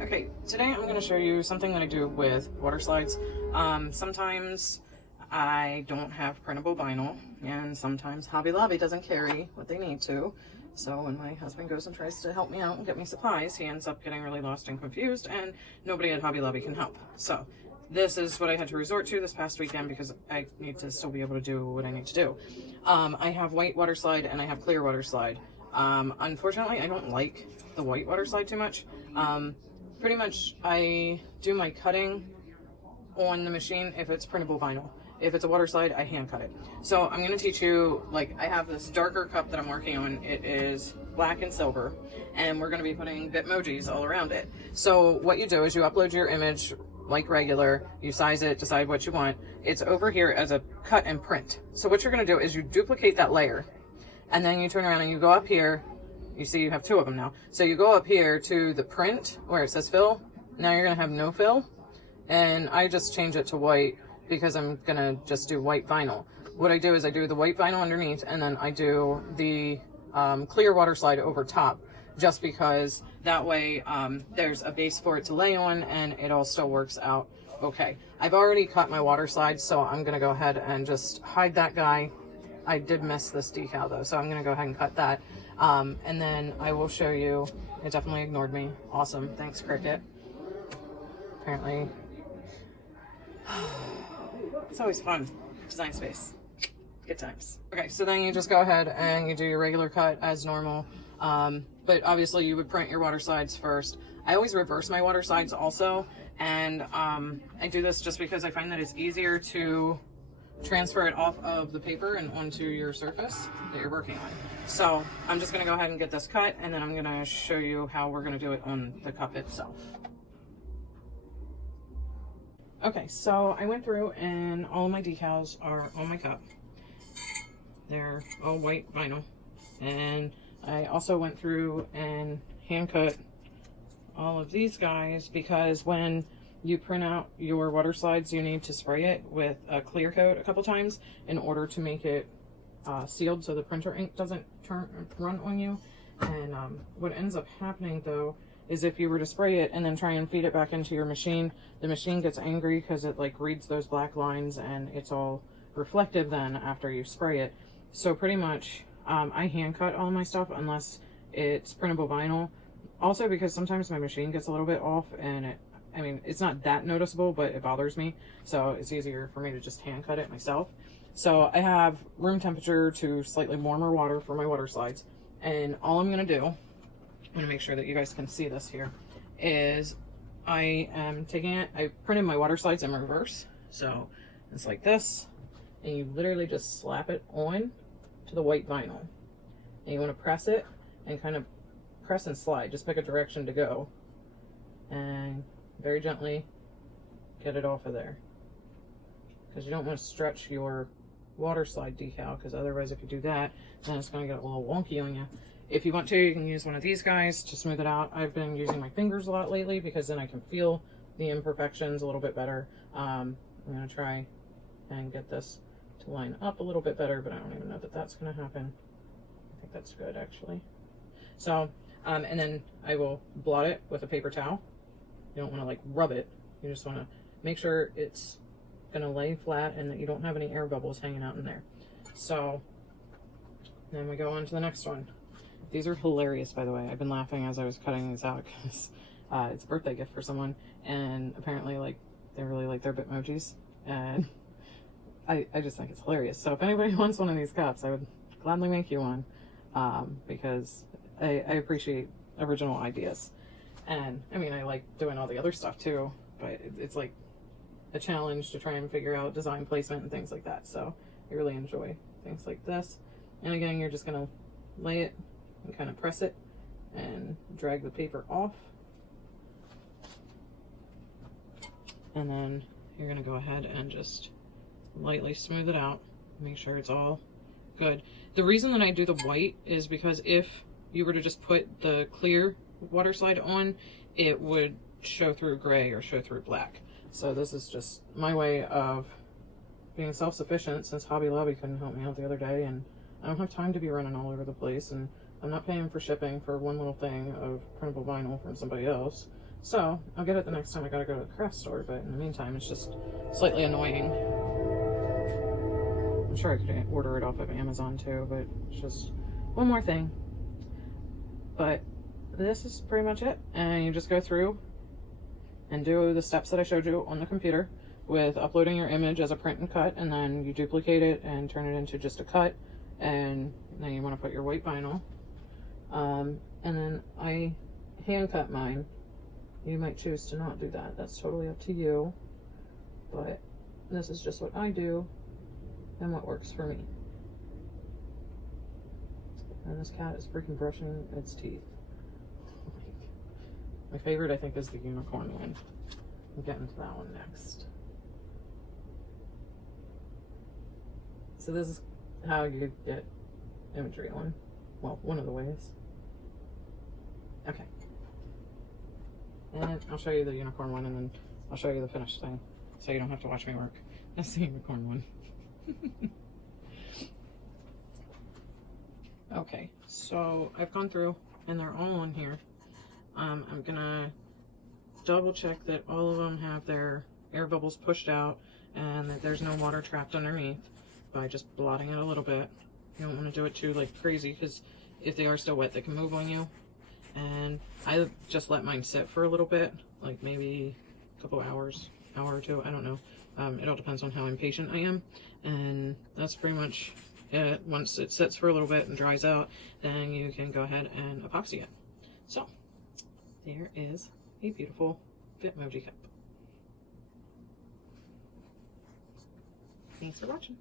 Okay, today I'm going to show you something that I do with water slides. Sometimes I don't have printable vinyl, and sometimes Hobby Lobby doesn't carry what they need to. So when my husband goes and tries to help me out and get me supplies, he ends up getting really lost and confused, and nobody at Hobby Lobby can help. So this is what I had to resort to this past weekend because I need to still be able to do what I need to do. I have white water slide and I have clear water slide. Unfortunately, I don't like the white water slide too much. Pretty much I do my cutting on the machine if it's printable vinyl. If it's a water slide, I hand cut it. So I'm going to teach you, like, I have this darker cup that I'm working on. It is black and silver, and we're going to be putting Bitmojis all around it. So what you do is you upload your image like regular, you size it, decide what you want. It's over here as a cut and print. So what you're going to do is you duplicate that layer, and then you turn around and you go up here. You see you have two of them now. So you go up here to the print where it says fill. Now you're going to have no fill. And I just change it to white because I'm going to just do white vinyl. What I do is I do the white vinyl underneath, and then I do the clear water slide over top, just because that way there's a base for it to lay on and it all still works out okay. I've already cut my water slide, so I'm going to go ahead and just hide that guy. I did miss this decal though, so I'm going to go ahead and cut that. And then I will show you. It definitely ignored me. Awesome. Thanks, Cricket. Apparently. It's always fun. Design space. Good times. Okay, so then you just go ahead and you do your regular cut as normal. But obviously you would print your water slides first. I always reverse my water slides also. And I do this just because I find that it's easier to transfer it off of the paper and onto your surface that you're working on. So I'm just going to go ahead and get this cut, and then I'm going to show you how we're going to do it on the cup itself. Okay, so I went through and all my decals are on my cup. They're all white vinyl. And I also went through and hand cut all of these guys because when you print out your water slides, you need to spray it with a clear coat a couple times in order to make it sealed so the printer ink doesn't run on you. And what ends up happening though is if you were to spray it and then try and feed it back into your machine, the machine gets angry because it like reads those black lines and it's all reflective then after you spray it. So pretty much I hand cut all my stuff unless it's printable vinyl. Also because sometimes my machine gets a little bit off and it's not that noticeable, but it bothers me. So it's easier for me to just hand cut it myself. So I have room temperature to slightly warmer water for my water slides. And all I'm going to do, I'm going to make sure that you guys can see this here, is I am taking it, I printed my water slides in reverse. So it's like this, and you literally just slap it on to the white vinyl. And you want to press it and kind of press and slide, just pick a direction to go. And very gently get it off of there. Because you don't want to stretch your water slide decal, because otherwise if you do that, then it's going to get a little wonky on you. If you want to, you can use one of these guys to smooth it out. I've been using my fingers a lot lately because then I can feel the imperfections a little bit better. I'm going to try and get this to line up a little bit better, but I don't even know that that's going to happen. I think that's good actually. So, and then I will blot it with a paper towel. You don't want to like rub it. You just want to make sure it's going to lay flat and that you don't have any air bubbles hanging out in there. So then we go on to the next one. These are hilarious, by the way. I've been laughing as I was cutting these out because it's a birthday gift for someone, and apparently like they really like their Bitmojis, and I just think it's hilarious. So if anybody wants one of these cups, I would gladly make you one because I appreciate original ideas. And I mean, I like doing all the other stuff too, but it's like a challenge to try and figure out design placement and things like that. So I really enjoy things like this. And again, you're just going to lay it and kind of press it and drag the paper off. And then you're going to go ahead and just lightly smooth it out. Make sure it's all good. The reason that I do the white is because if you were to just put the clear water slide on, it would show through gray or show through black. So this is just my way of being self-sufficient, since Hobby Lobby couldn't help me out the other day, and I don't have time to be running all over the place, and I'm not paying for shipping for one little thing of printable vinyl from somebody else. So I'll get it the next time I gotta go to the craft store, but in the meantime, it's just slightly annoying. I'm sure I could order it off of Amazon too, but it's just one more thing. But this is pretty much it. And you just go through and do the steps that I showed you on the computer with uploading your image as a print and cut, and then you duplicate it and turn it into just a cut, and then you want to put your white vinyl. And then I hand cut mine. You might choose to not do that. That's totally up to you. But this is just what I do and what works for me. And this cat is freaking brushing its teeth. My favorite, I think, is the unicorn one. We'll get into that one next. So this is how you get imagery on. Well, one of the ways. Okay. And I'll show you the unicorn one, and then I'll show you the finished thing, so you don't have to watch me work. That's the unicorn one. Okay, so I've gone through, and they're all on here. I'm gonna double check that all of them have their air bubbles pushed out and that there's no water trapped underneath by just blotting it a little bit. You don't want to do it too like crazy, because if they are still wet, they can move on you. And I just let mine sit for a little bit, like maybe a couple hours, hour or two, I don't know. It all depends on how impatient I am, and that's pretty much it. Once it sits for a little bit and dries out, then you can go ahead and epoxy it. So there is a beautiful Bitmoji cup. Thanks for watching.